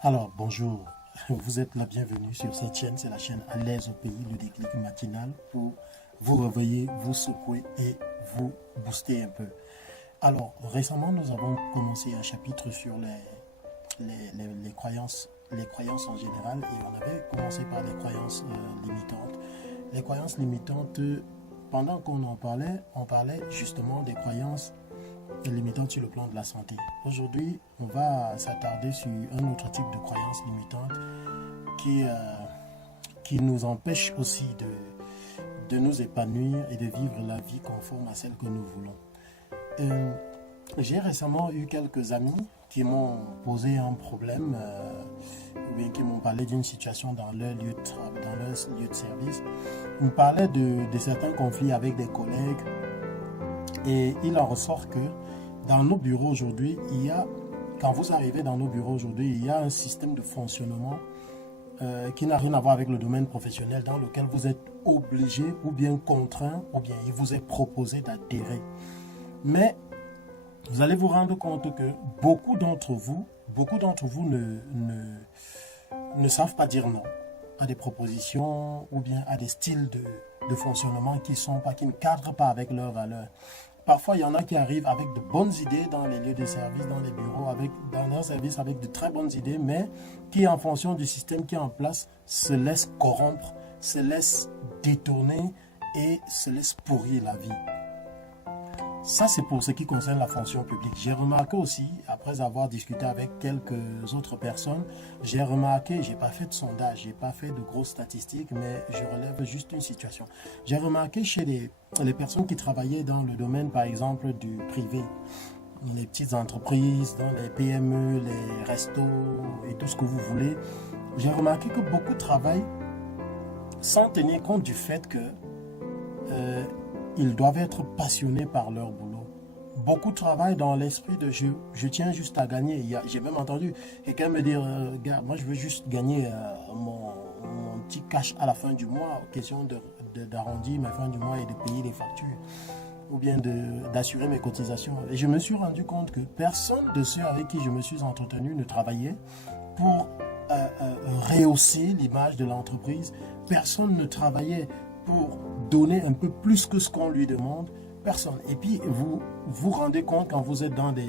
Alors, bonjour, vous êtes la bienvenue sur cette chaîne, c'est la chaîne À l'aise au pays, le déclic matinal pour vous réveiller, vous secouer et vous booster un peu. Alors, récemment, nous avons commencé un chapitre sur les croyances en général et on avait commencé par les croyances limitantes. Les croyances limitantes, pendant qu'on en parlait, on parlait justement des croyances limitantes sur le plan de la santé. Aujourd'hui, on va s'attarder sur un autre type de croyance limitante qui, euh, qui nous empêche aussi de nous épanouir et de vivre la vie conforme à celle que nous voulons. Euh, j'ai récemment eu quelques amis qui m'ont posé un problème, ou bien qui m'ont parlé d'une situation dans leur lieu dans leur lieu de service. Ils me parlaient de certains conflits avec des collègues et il en ressort que dans nos bureaux aujourd'hui, quand vous arrivez dans nos bureaux aujourd'hui, il y a un système de fonctionnement qui n'a rien à voir avec le domaine professionnel dans lequel vous êtes obligé ou bien contraint ou bien il vous est proposé d'adhérer. Mais vous allez vous rendre compte que beaucoup d'entre vous ne savent pas dire non à des propositions ou bien à des styles de fonctionnement qui ne cadrent pas avec leurs valeurs. Parfois, il y en a qui arrivent avec de bonnes idées dans les lieux de service, dans les bureaux, dans leurs services, avec de très bonnes idées, mais qui, en fonction du système qui est en place, se laissent corrompre, se laissent détourner et se laissent pourrir la vie. Ça, c'est pour ce qui concerne la fonction publique. J'ai remarqué aussi, après avoir discuté avec quelques autres personnes, j'ai remarqué, j'ai pas fait de sondage, j'ai pas fait de grosses statistiques, mais je relève juste une situation. J'ai remarqué chez les personnes qui travaillaient dans le domaine, par exemple, du privé, les petites entreprises, dans les PME, les restos et tout ce que vous voulez, j'ai remarqué que beaucoup travaillent sans tenir compte du fait que ils doivent être passionnés par leur boulot. Beaucoup travaillent dans l'esprit de je tiens juste à gagner. J'ai même entendu quelqu'un me dire, gars, moi je veux juste gagner mon petit cash à la fin du mois, question d'arrondir ma fin du mois et de payer les factures ou bien d'assurer mes cotisations. Et je me suis rendu compte que personne de ceux avec qui je me suis entretenu ne travaillait pour rehausser l'image de l'entreprise. Personne ne travaillait pour donner un peu plus que ce qu'on lui demande. Personne. Et puis, vous vous rendez compte, quand vous êtes dans des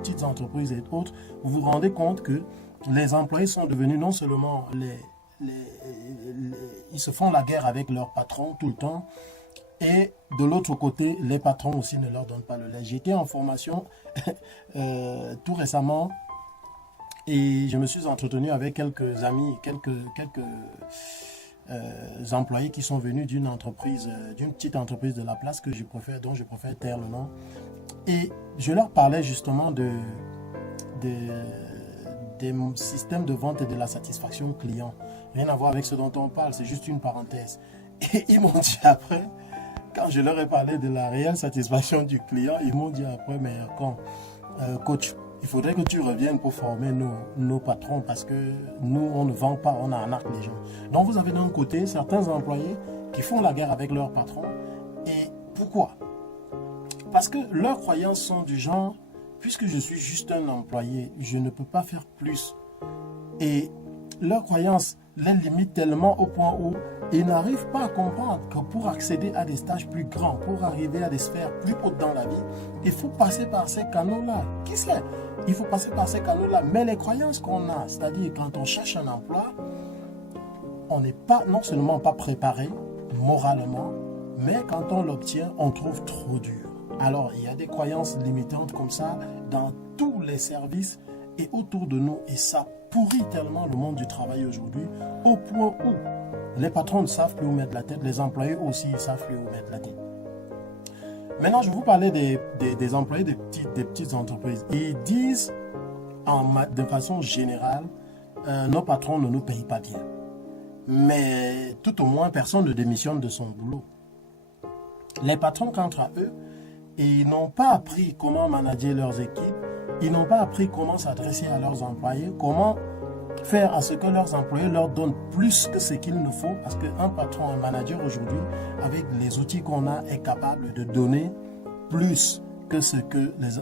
petites entreprises et autres, vous vous rendez compte que les employés sont devenus non seulement ils se font la guerre avec leurs patrons tout le temps, et de l'autre côté, les patrons aussi ne leur donnent pas le lait. J'étais en formation tout récemment et je me suis entretenu avec quelques amis, quelques employés qui sont venus d'une entreprise, d'une petite entreprise de la place dont je préfère taire le nom. Et je leur parlais justement des systèmes de vente et de la satisfaction client. Rien à voir avec ce dont on parle, c'est juste une parenthèse. Et ils m'ont dit après, quand je leur ai parlé de la réelle satisfaction du client, ils m'ont dit après, mais coach, il faudrait que tu reviennes pour former nos patrons parce que nous, on ne vend pas, on arnaque les gens. Donc, vous avez d'un côté certains employés qui font la guerre avec leurs patrons. Et pourquoi? Parce que leurs croyances sont du genre, puisque je suis juste un employé, je ne peux pas faire plus. Et leurs croyances les limitent tellement au point où ils n'arrivent pas à comprendre que pour accéder à des stages plus grands, pour arriver à des sphères plus hautes dans la vie, il faut passer par ces canaux-là. Qui sait? Il faut passer par ces canaux-là. Mais les croyances qu'on a, c'est-à-dire quand on cherche un emploi, on n'est pas non seulement pas préparé moralement, mais quand on l'obtient, on trouve trop dur. Alors, il y a des croyances limitantes comme ça dans tous les services et autour de nous. Et ça pourrit tellement le monde du travail aujourd'hui, au point où les patrons ne savent plus où mettre la tête, les employés aussi ne savent plus où mettre la tête. Maintenant, je vais vous parler des employés des petites entreprises. Ils disent de façon générale, nos patrons ne nous payent pas bien. Mais tout au moins, personne ne démissionne de son boulot. Les patrons, quant à eux, ils n'ont pas appris comment manager leurs équipes, ils n'ont pas appris comment s'adresser à leurs employés, comment faire à ce que leurs employés leur donnent plus que ce qu'il ne faut, parce qu'un patron, un manager aujourd'hui, avec les outils qu'on a, est capable de donner plus que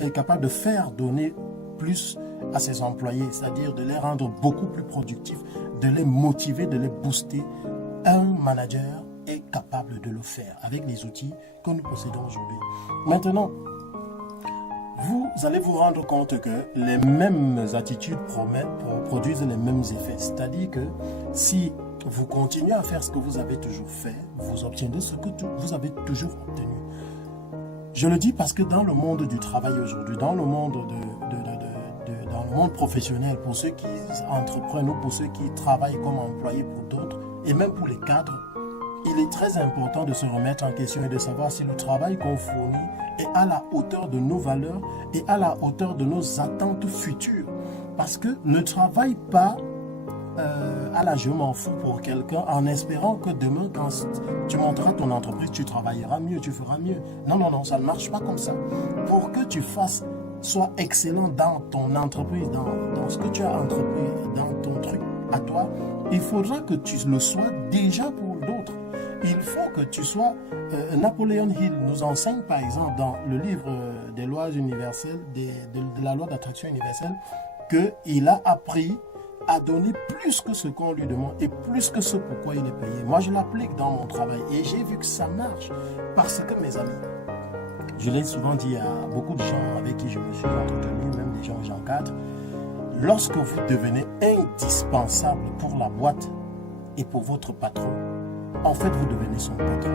est capable de faire donner plus à ses employés, c'est-à-dire de les rendre beaucoup plus productifs, de les motiver, de les booster, un manager est capable de le faire avec les outils que nous possédons aujourd'hui. Maintenant, vous allez vous rendre compte que les mêmes attitudes produisent les mêmes effets. C'est-à-dire que si vous continuez à faire ce que vous avez toujours fait, vous obtiendrez ce que vous avez toujours obtenu. Je le dis parce que dans le monde du travail aujourd'hui, dans le monde dans le monde professionnel, pour ceux qui entreprennent ou pour ceux qui travaillent comme employés pour d'autres, et même pour les cadres, il est très important de se remettre en question et de savoir si le travail qu'on fournit est à la hauteur de nos valeurs et à la hauteur de nos attentes futures. Parce que ne travaille pas à la je m'en fous pour quelqu'un en espérant que demain, quand tu monteras ton entreprise, tu travailleras mieux, tu feras mieux. Non, non, non, ça ne marche pas comme ça. Pour que tu sois excellent dans ton entreprise, dans ce que tu as entrepris, dans ton truc à toi, il faudra que tu le sois déjà pour d'autres. Il faut que tu sois... Napoléon Hill nous enseigne par exemple dans le livre des lois universelles, de la loi d'attraction universelle, qu'il a appris à donner plus que ce qu'on lui demande et plus que ce pourquoi il est payé. Moi, je l'applique dans mon travail et j'ai vu que ça marche parce que mes amis, je l'ai souvent dit à beaucoup de gens avec qui je me suis entretenu, même des gens que j'encadre, lorsque vous devenez indispensable pour la boîte et pour votre patron, en fait, vous devenez son patron.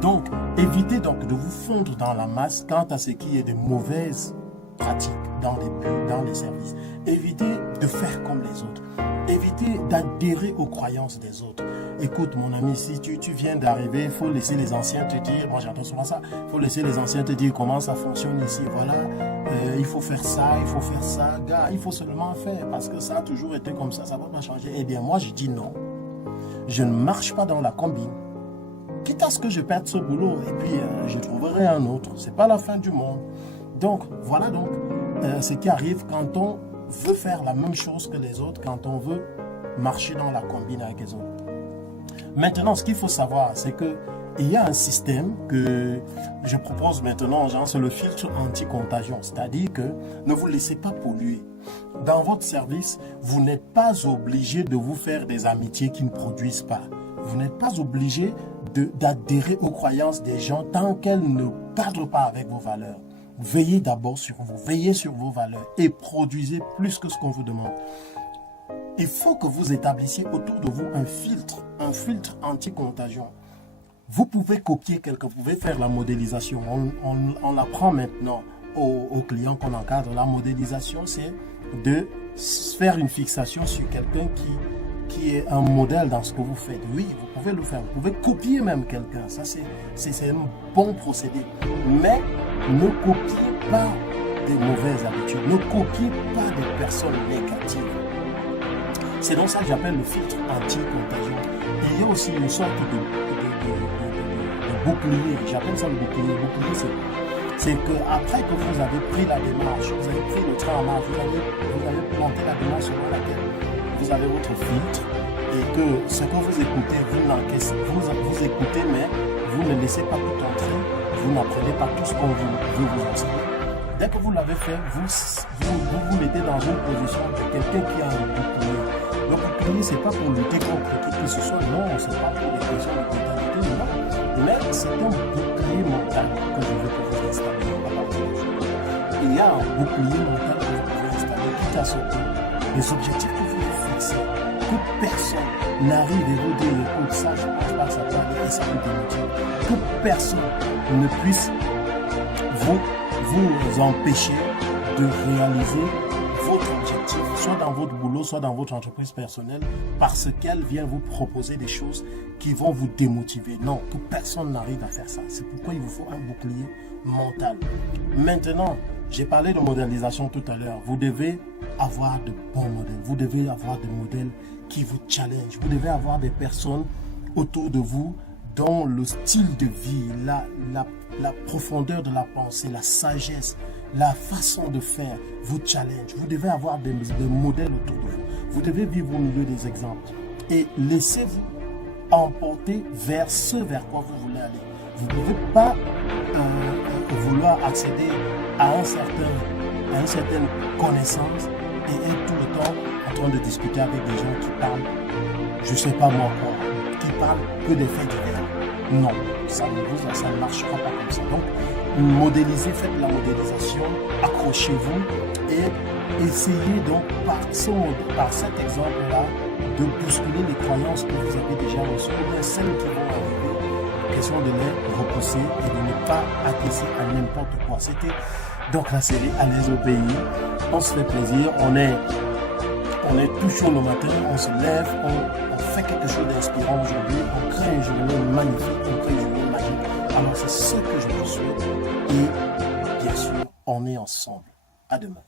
Donc, évitez donc de vous fondre dans la masse quant à ce qui est de mauvaises pratiques dans les services. Évitez de faire comme les autres. Évitez d'adhérer aux croyances des autres. Écoute, mon ami, si tu viens d'arriver, il faut laisser les anciens te dire, moi j'entends souvent ça, il faut laisser les anciens te dire comment ça fonctionne ici. Voilà, il faut faire ça, gars, il faut seulement faire parce que ça a toujours été comme ça ne va pas changer. Eh bien, moi je dis non. Je ne marche pas dans la combine. Quitte à ce que je perde ce boulot et puis je trouverai un autre. Ce n'est pas la fin du monde. Donc, voilà donc ce qui arrive quand on veut faire la même chose que les autres, quand on veut marcher dans la combine avec les autres. Maintenant, ce qu'il faut savoir, c'est qu'il y a un système que je propose maintenant aux gens, c'est le filtre anti-contagion. C'est-à-dire que ne vous laissez pas polluer. Dans votre service, vous n'êtes pas obligé de vous faire des amitiés qui ne produisent pas. Vous n'êtes pas obligé d'adhérer aux croyances des gens tant qu'elles ne cadrent pas avec vos valeurs. Veillez d'abord sur vous, veillez sur vos valeurs et produisez plus que ce qu'on vous demande. Il faut que vous établissiez autour de vous un filtre anti-contagion. Vous pouvez copier vous pouvez faire la modélisation. On l'apprend maintenant aux clients qu'on encadre. La modélisation, c'est de faire une fixation sur quelqu'un qui est un modèle dans ce que vous faites. Oui, vous pouvez le faire. Vous pouvez copier même quelqu'un. Ça, c'est un bon procédé. Mais ne copiez pas des mauvaises habitudes. Ne copiez pas des personnes négatives. C'est donc ça que j'appelle le filtre anti-contagion. Il y a aussi une sorte de bouclier. J'appelle ça le bouclier. Le bouclier, c'est qu'après que vous avez pris la démarche, vous avez pris le train en marche, vous avez planté la démarche selon laquelle vous avez votre filtre et que ce que vous écoutez, vous écoutez, mais vous ne laissez pas tout entrer, vous n'apprenez pas tout ce qu'on veut vous enseigner. Dès que vous l'avez fait, vous mettez dans une position de quelqu'un qui a un bouclier. Le bouclier, ce n'est pas pour lutter contre qui que ce soit, non, ce n'est pas pour des questions de totalité, non. Mais c'est un bouclier mental que je veux que vous installiez à partir d'aujourd'hui. Il y a un bouclier mental que vous pouvez installer, quitte à ce que les objectifs que vous vous fixez, que personne n'arrive et vous dire, écoute, ça, je ne pense pas que ça peut aller et ça vous démotive. Que personne ne puisse vous empêcher de réaliser votre objectif, soit dans votre boulot, soit dans votre entreprise personnelle, parce qu'elle vient vous proposer des choses qui vont vous démotiver. Non, que personne n'arrive à faire ça. C'est pourquoi il vous faut un bouclier mental. Maintenant, j'ai parlé de modélisation tout à l'heure. Vous devez avoir de bons modèles. Vous devez avoir des modèles qui vous challengent. Vous devez avoir des personnes autour de vous dont le style de vie, la profondeur de la pensée, la sagesse, la façon de faire vous challenge. Vous devez avoir des modèles autour de vous. Vous devez vivre au milieu des exemples. Et laissez-vous emporter vers ce vers quoi vous voulez aller. Vous ne pouvez pas vouloir accéder à un certain a une certaine connaissance et est tout le temps en train de discuter avec des gens qui parlent, je ne sais pas moi quoi, qui parlent que des faits divers. Non, ça ne marchera pas comme ça. Donc, modélisez, faites la modélisation, accrochez-vous et essayez donc par cet exemple-là de bousculer les croyances que vous avez déjà reçues, ou bien celles qui vont arriver. Question de les repousser et de ne pas adhérer à n'importe quoi. C'était donc la série À l'aise au pays. On se fait plaisir, on est toujours le matin, on se lève, on fait quelque chose d'inspirant aujourd'hui, on crée une journée magnifique, on crée une journée magique. Alors c'est ce que je vous souhaite et bien sûr, on est ensemble. À demain.